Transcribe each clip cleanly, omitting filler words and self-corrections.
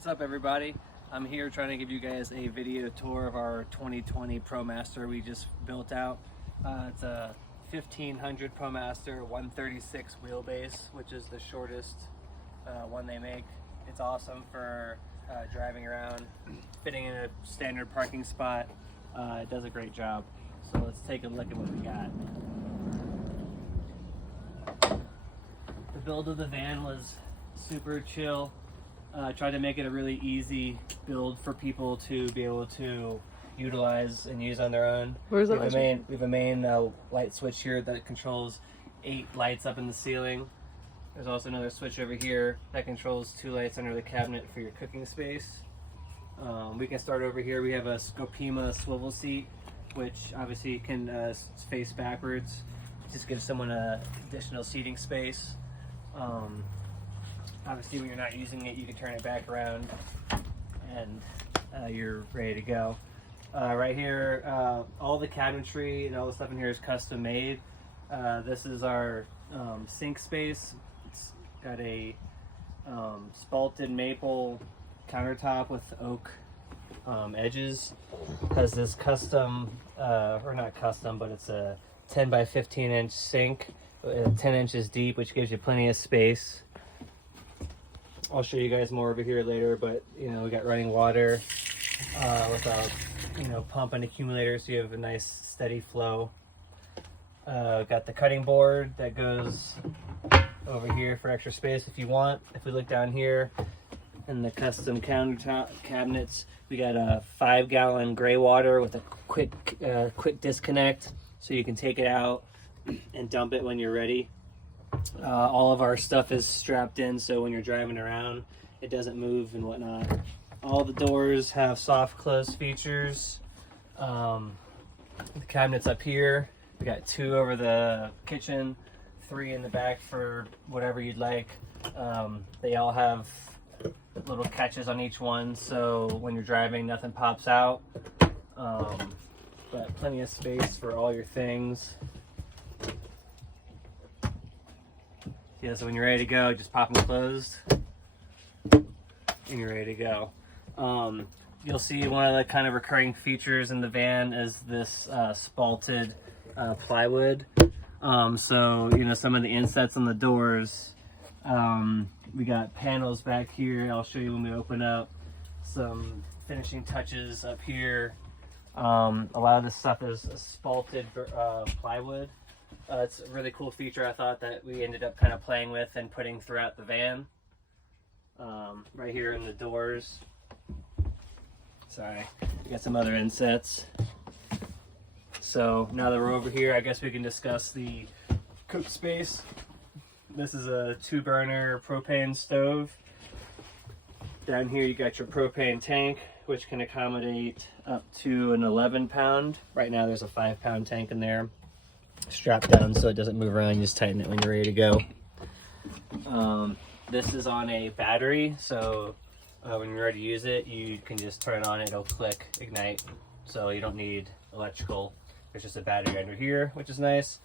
What's up, everybody? I'm here trying to give you guys a video tour of our 2020 Promaster we just built out. It's a 1500 Promaster 136 wheelbase, which is the shortest one they make. It's awesome for driving around, fitting in a standard parking spot. It does a great job. So let's take a look at what we got. The build of the van was super chill. Tried to make it a really easy build for people to be able to utilize and use on their own. Where's the we have a main light switch here that controls 8 lights up in the ceiling. There's also another switch over here that controls 2 lights under the cabinet for your cooking space. We can start over here. We have a Scopeema swivel seat, which obviously can face backwards. Just gives someone additional seating space. Obviously, when you're not using it, you can turn it back around and you're ready to go. Right here, all the cabinetry and all the stuff in here is custom made. This is our sink space. It's got a spalted maple countertop with oak edges. Has this custom, or not custom, but it's a 10 by 15 inch sink, 10 inches deep, which gives you plenty of space. I'll show you guys more over here later, but you know, we got running water without, you know, pump and accumulator, so you have a nice steady flow. Got the cutting board that goes over here for extra space if you want. If we look down here in the custom countertop cabinets, we got a 5-gallon gray water with a quick disconnect, so you can take it out and dump it when you're ready. All of our stuff is strapped in, so when you're driving around, it doesn't move and whatnot. All the doors have soft close features. The cabinets up here, we got 2 over the kitchen, 3 in the back for whatever you'd like. They all have little catches on each one, so when you're driving, nothing pops out. But plenty of space for all your things. Yeah, so when you're ready to go, just pop them closed and you're ready to go. You'll see one of the kind of recurring features in the van is this spalted plywood. So, you know, some of the insets on the doors, we got panels back here. I'll show you when we open up. Some finishing touches up here. A lot of this stuff is spalted plywood. It's a really cool feature, I thought, that we ended up kind of playing with and putting throughout the van. Right here in the doors. Sorry, we got some other insets. So now that we're over here, I guess we can discuss the cook space. This is a 2-burner propane stove. Down here you got your propane tank, which can accommodate up to an 11-pound. Right now there's a 5-pound tank in there, strapped down so it doesn't move around. You just tighten it when you're ready to go. This is on a battery, so when you're ready to use it, you can just turn it on, it'll click, ignite, so you don't need electrical. There's just a battery under here, which is nice.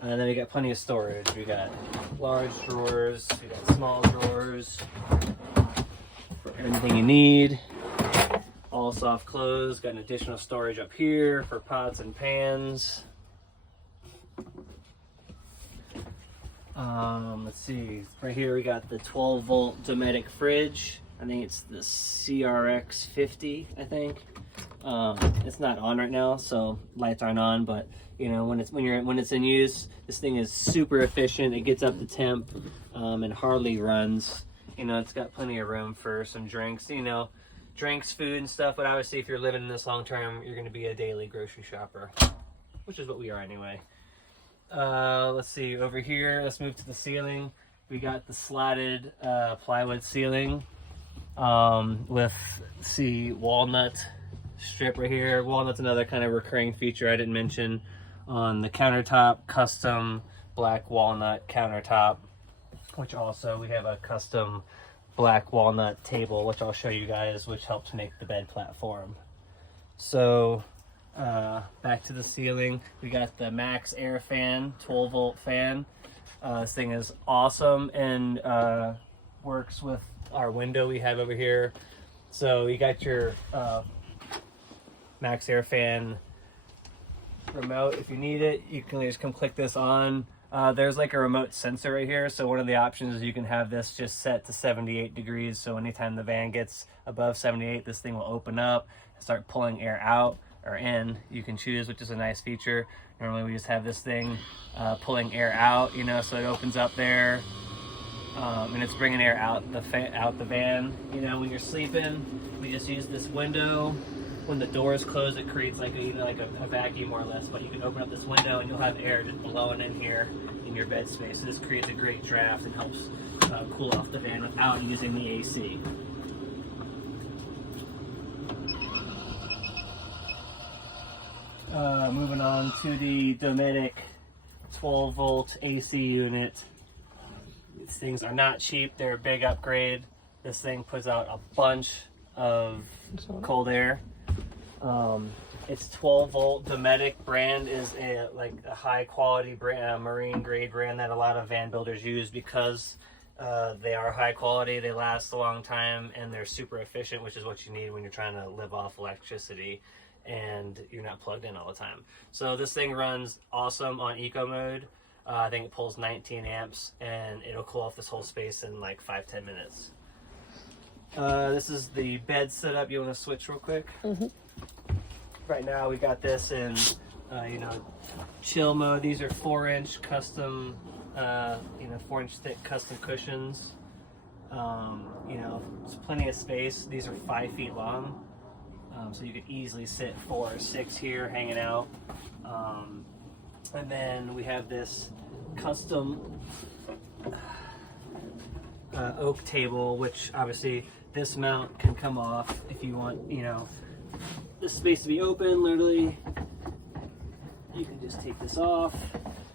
And then we got plenty of storage. We got large drawers, we got small drawers for everything you need. All soft close. Got an additional storage up here for pots and pans. Let's see, right here we got the 12-volt Dometic fridge. I think it's the CRX 50, I think. It's not on right now, so lights aren't on, but you know, when it's in use, this thing is super efficient. It gets up to temp and hardly runs. You know, it's got plenty of room for some drinks, you know, drinks, food and stuff, but obviously if you're living in this long term, you're going to be a daily grocery shopper, which is what we are anyway. Let's see, over here, let's move to the ceiling. We got the slatted plywood ceiling with, see, walnut strip right here. Walnut's another kind of recurring feature I didn't mention. On the countertop, custom black walnut countertop, which also we have a custom black walnut table, which I'll show you guys, which helps make the bed platform. So back to the ceiling, we got the Max Air fan, 12-volt fan. This thing is awesome and works with our window we have over here. So you got your max air fan remote. If you need it, you can just come click this on. There's like a remote sensor right here, so one of the options is you can have this just set to 78 degrees, so anytime the van gets above 78, this thing will open up and start pulling air out or in. You can choose, which is a nice feature. Normally we just have this thing pulling air out, you know, so it opens up there, and it's bringing air out the van. You know, when you're sleeping, we just use this window. When the doors close, it creates like a vacuum more or less, but you can open up this window and you'll have air just blowing in here in your bed space. So this creates a great draft and helps cool off the van without using the AC. Moving on to the Dometic 12 volt AC unit. These things are not cheap, they're a big upgrade. This thing puts out a bunch of cold air. It's 12 volt. Dometic brand is a high quality brand, marine grade brand that a lot of van builders use because they are high quality, they last a long time, and they're super efficient, which is what you need when you're trying to live off electricity and you're not plugged in all the time. So this thing runs awesome on eco mode. I think it pulls 19 amps and it'll cool off this whole space in like 5-10 minutes. This is the bed setup. You want to switch real quick? Mm-hmm. Right now we got this in, chill mode. These are 4-inch custom, 4-inch thick custom cushions. There's plenty of space. These are 5 feet long, so you could easily sit 4 or 6 here hanging out. And then we have this custom oak table, which obviously this mount can come off if you want, this space to be open. Literally, you can just take this off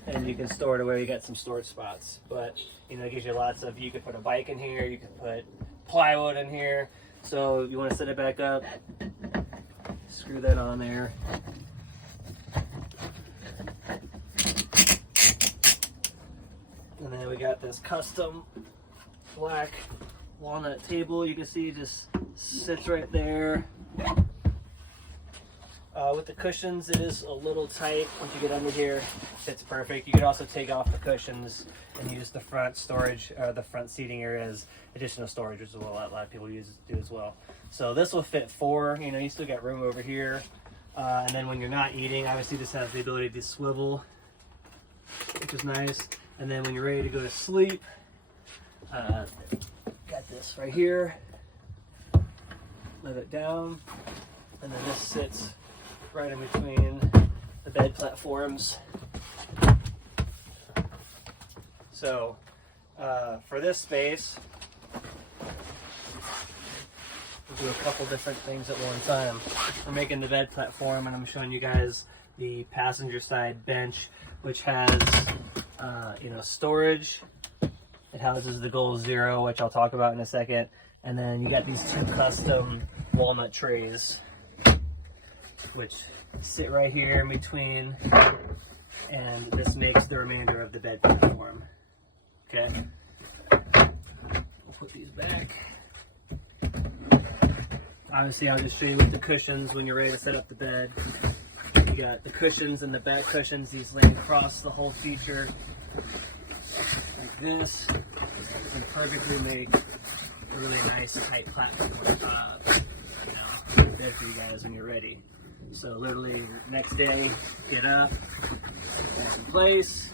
and you can store it away. You got some storage spots, but it gives you lots of, you could put a bike in here, you could put plywood in here. So you want to set it back up, screw that on there. And then we got this custom black walnut table. You can see it just sits right there. With the cushions, it is a little tight. Once you get under here, fits perfect. You could also take off the cushions and use the front storage, the front seating area as additional storage, which is what a lot of people do as well. So this will fit 4. You still got room over here. And then when you're not eating, obviously this has the ability to swivel, which is nice. And then when you're ready to go to sleep, got this right here. Let it down, and then this sits right in between the bed platforms. So for this space, we'll do a couple different things at one time. We're making the bed platform, and I'm showing you guys the passenger side bench, which has storage. It houses the Goal Zero, which I'll talk about in a second. And then you got these 2 custom walnut trays, which sit right here in between, and this makes the remainder of the bed platform. Okay, we'll put these back. Obviously, I'll just show you with the cushions when you're ready to set up the bed. You got the cushions and the back cushions. These lay across the whole feature like this. You can perfectly make a really nice tight platform there for you guys when you're ready. So literally next day, get up, back in place,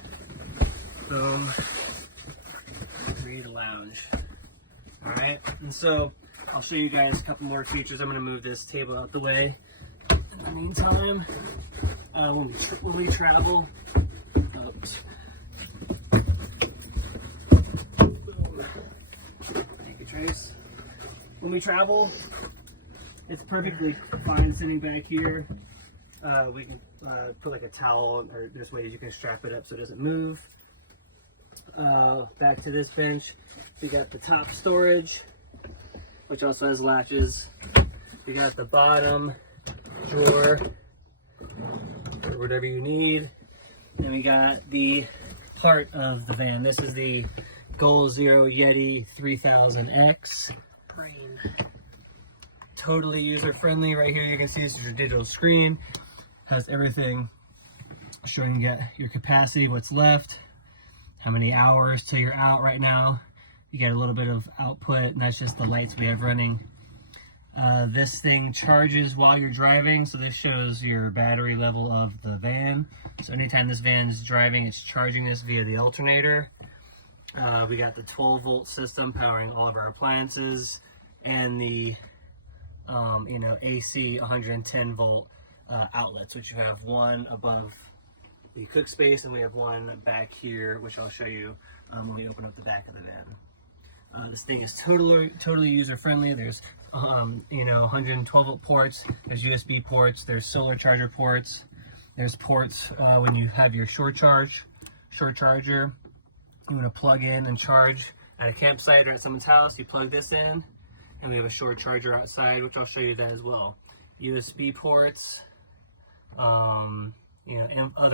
boom, ready to lounge. All right, and so I'll show you guys a couple more features. I'm gonna move this table out the way. In the meantime, when we travel, oops. Thank you, Trace. When we travel, it's perfectly fine sitting back here. We can put like a towel, or there's ways you can strap it up so it doesn't move. Back to this bench, we got the top storage, which also has latches. We got the bottom drawer for whatever you need. And we got the heart of the van. This is the Goal Zero Yeti 3000X. totally user-friendly. Right here you can see this is your digital screen. Has everything showing you your capacity, what's left, how many hours till you're out right now. You get a little bit of output, and that's just the lights we have running. This thing charges while you're driving, so this shows your battery level of the van. So anytime this van is driving, it's charging this via the alternator. We got the 12-volt system powering all of our appliances, and the AC 110-volt outlets, which you have one above the cook space, and we have one back here, which I'll show you when we open up the back of the van. This thing is totally user-friendly. There's 112-volt ports, there's USB ports, there's solar charger ports, there's ports when you have your short charger. You want to plug in and charge at a campsite or at someone's house, you plug this in, and we have a short charger outside, which I'll show you that as well. USB ports, other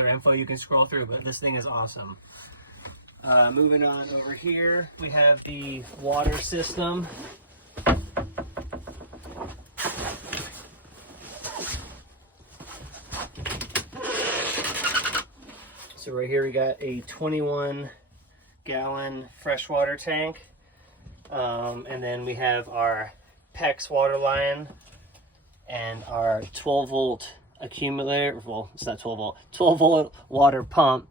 info you can scroll through, but this thing is awesome. Moving on over here, we have the water system. So right here we got a 21-gallon freshwater tank, and then we have our PEX water line and our 12-volt accumulator. Well, it's not 12 volt, 12-volt water pump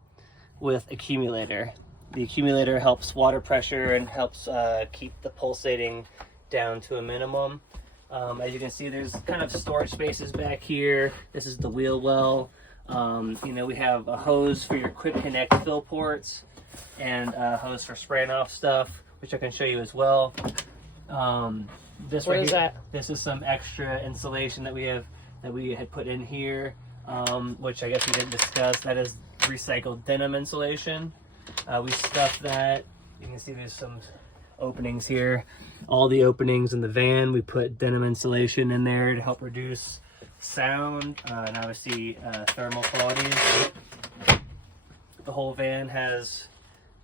with accumulator. The accumulator helps water pressure and helps keep the pulsating down to a minimum. As you can see, there's kind of storage spaces back here. This is the wheel well. We have a hose for your quick connect fill ports, and a hose for spraying off stuff, which I can show you as well. This is some extra insulation that we had put in here, which I guess we didn't discuss. That is recycled denim insulation. We stuffed that. You can see there's some openings here. All the openings in the van, we put denim insulation in there to help reduce sound and obviously thermal qualities. The whole van has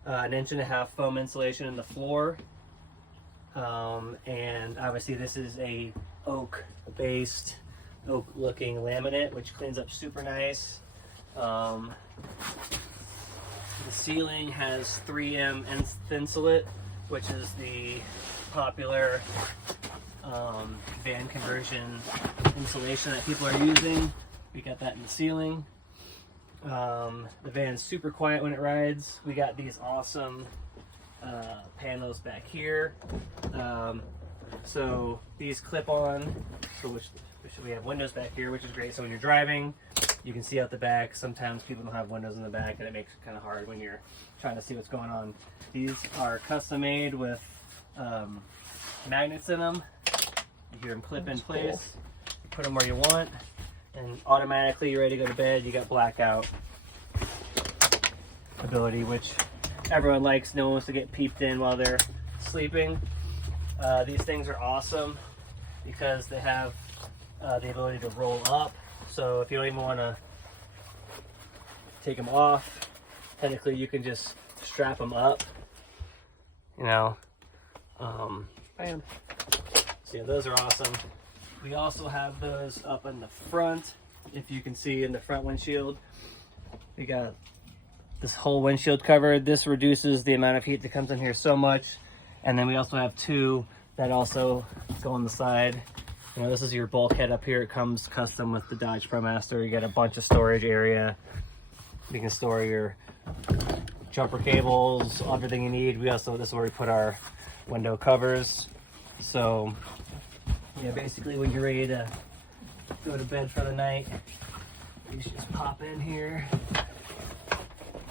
an 1.5 inch foam insulation in the floor, and obviously this is a oak looking laminate, which cleans up super nice. The ceiling has 3M Thinsulate, which is the popular van conversion insulation that people are using. We got that in the ceiling. The van's super quiet when it rides. We got these awesome panels back here. So these clip on, which we have windows back here, which is great. So when you're driving, you can see out the back. Sometimes people don't have windows in the back, and it makes it kind of hard when you're trying to see what's going on. These are custom made with magnets in them. You hear them clip in place. You put them where you want, and automatically you're ready to go to bed. You got blackout ability, which everyone likes. No one wants to get peeped in while they're sleeping. These things are awesome because they have the ability to roll up. So if you don't even want to take them off, technically you can just strap them up, Bam. So yeah, those are awesome. We also have those up in the front. If you can see in the front windshield, we got this whole windshield covered. This reduces the amount of heat that comes in here so much. And then we also have two that also go on the side. This is your bulkhead up here. It comes custom with the Dodge Promaster. You got a bunch of storage area. You can store your jumper cables, everything you need. This is where we put our window covers. So yeah, basically when you're ready to go to bed for the night, you just pop in here.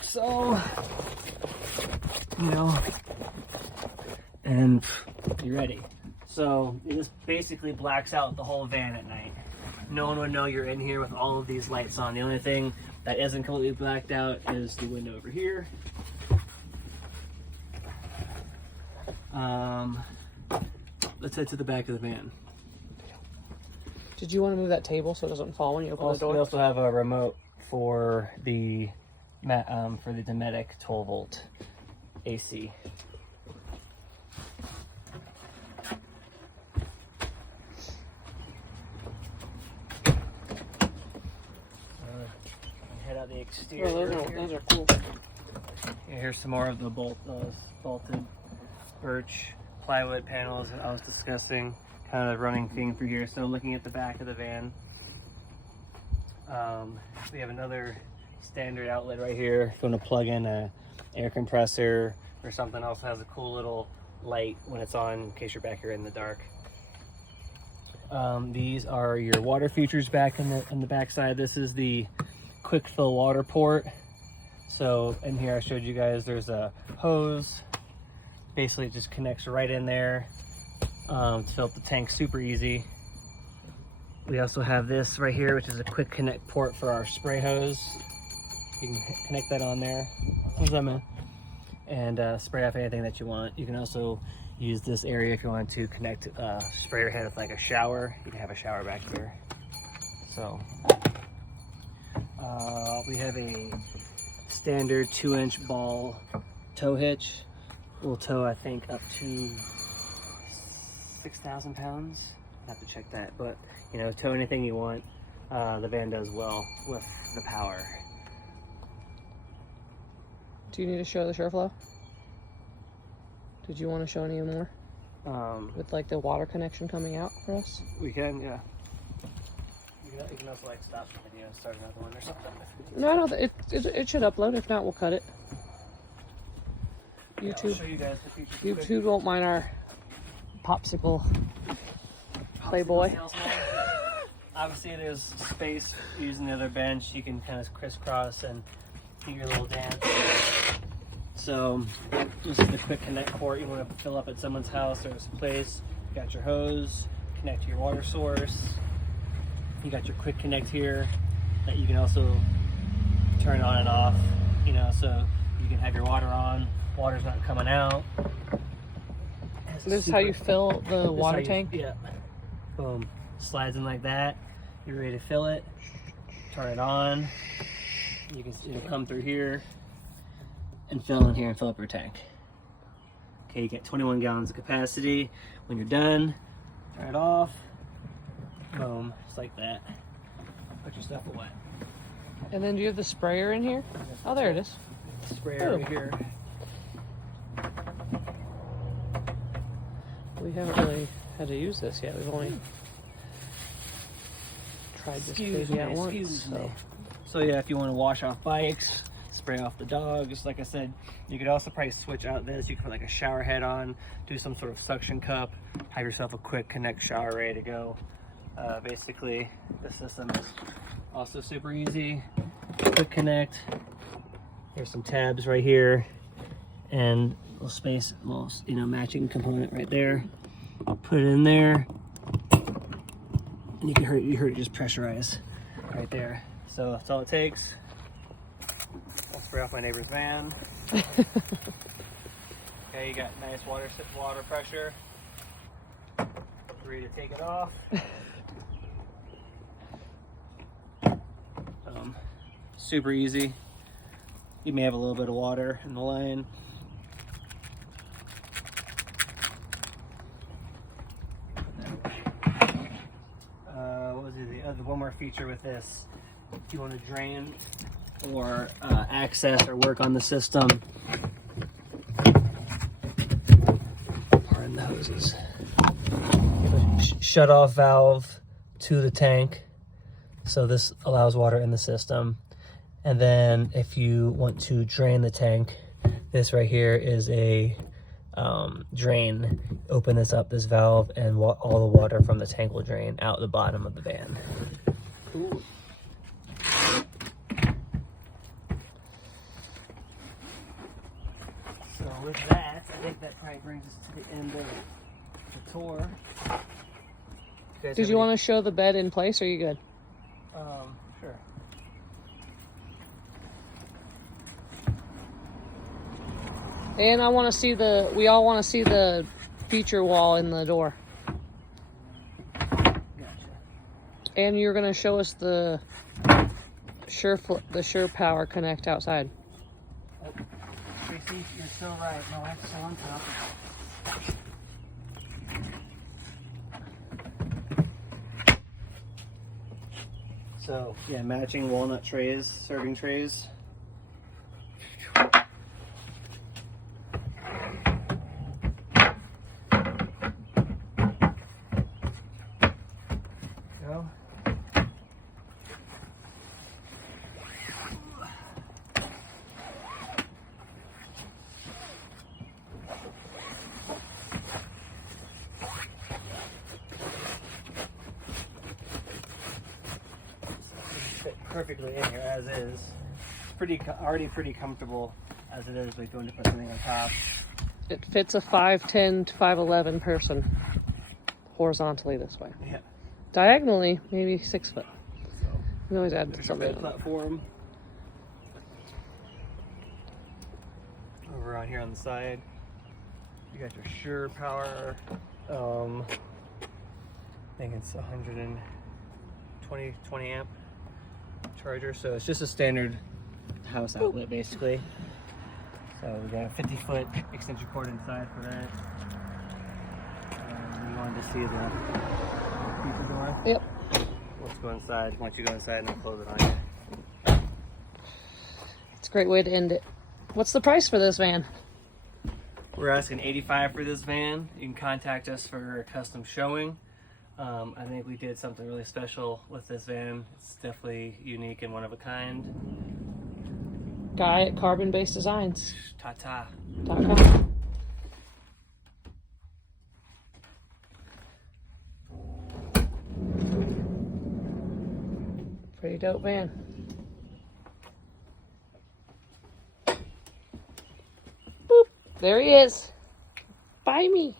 So, and you're ready. So it just basically blacks out the whole van at night. No one would know you're in here with all of these lights on. The only thing that isn't completely blacked out is the window over here. Let's head to the back of the van. Did you want to move that table so it doesn't fall when you open the door? We also have a remote for the Dometic 12-volt AC. exterior. Oh, those are cool. Yeah, here's some more of the spalted birch plywood panels that I was discussing. Kind of the running theme through here. So looking at the back of the van, we have another standard outlet right here. If you want to plug in a air compressor or something else, has a cool little light when it's on in case you're back here in the dark. These are your water features back in the back side. This is the quick fill water port. So in here I showed you guys there's a hose. Basically it just connects right in there to fill up the tank super easy. We also have this right here, which is a quick connect port for our spray hose. You can connect that on there. What's that, man? And spray off anything that you want. You can also use this area if you want to connect sprayer head with like a shower. You can have a shower back here. So we have a standard 2-inch ball tow hitch. Will tow I think up to 6,000 pounds. I'll have to check that, but you know, tow anything you want. The van does well with the power. Do you need to show the SureFlow? Did you want to show any more? With like the water connection coming out for us? We can, yeah. You can also like stop the video and start another one or something. No, I don't. It should upload. If not, we'll cut it. Yeah, YouTube. I'll show you guys the features. YouTube won't mind our popsicle playboy. Obviously, there's space using the other bench. You can kind of crisscross and do your little dance. So this is the quick connect port. You want to fill up at someone's house or someplace. You got your hose, connect to your water source. You got your quick connect here that you can also turn on and off, you know, so you can have your water on, water's not coming out. This is how you fill the water tank? Yeah. Boom. Slides in like that. You're ready to fill it. Turn it on. You can, it'll come through here and fill in here and fill up your tank. Okay, you get 21 gallons of capacity. When you're done, turn it off. Boom, just like that. Put your stuff away. And then do you have the sprayer in here? Oh, there it is. Sprayer over here. We haven't really had to use this yet. We've only tried this baby out once. So yeah, if you want to wash off bikes, spray off the dogs, like I said, you could also probably switch out this. You can put like a shower head on, do some sort of suction cup, have yourself a quick connect shower ready to go. Basically, the system is also super easy. Quick connect. Here's some tabs right here, and a little space, a little, you know, matching component right there. Put it in there, and you heard it just pressurize right there. So that's all it takes. I'll spray off my neighbor's van. Okay, you got nice water pressure. Ready to take it off. Super easy. You may have a little bit of water in the line. What was it? The one more feature with this, if you want to drain or access or work on the system, pardon the hoses. Shut off valve to the tank, so this allows water in the system. And then if you want to drain the tank, this right here is a drain. Open this up, this valve, and all the water from the tank will drain out the bottom of the van. Cool. So with that, I think that probably brings us to the end of the tour. Did you want to show the bed in place, or are you good? Sure. And I want to see we all want to see the feature wall in the door. Gotcha. And you're going to show us the Sure Power Connect outside. Tracy, you're so right. My wife's so on top. So yeah, matching walnut trays, serving trays. Go. Fit perfectly in here as is. It's already pretty comfortable as it is, but going to put something on top. It fits a 5'10" to 5'11" person horizontally this way. Yeah. Diagonally, maybe 6 foot. So You can always add there's a something. bed platform. Over on here on the side, you got your Sure Power. I think it's 120 amp charger. So it's just a standard house outlet basically. So we got a 50-foot extension cord inside for that. You wanted to see the pizza door? Yep. Let's go inside. Once you go inside, and I'll close it on you. It's a great way to end it. What's the price for this van? We're asking $85 for this van. You can contact us for a custom showing. I think we did something really special with this van. It's definitely unique and one of a kind. Guy at Carbon-Based Designs. Ta-ta. Pretty dope van. Boop. There he is. Buy me.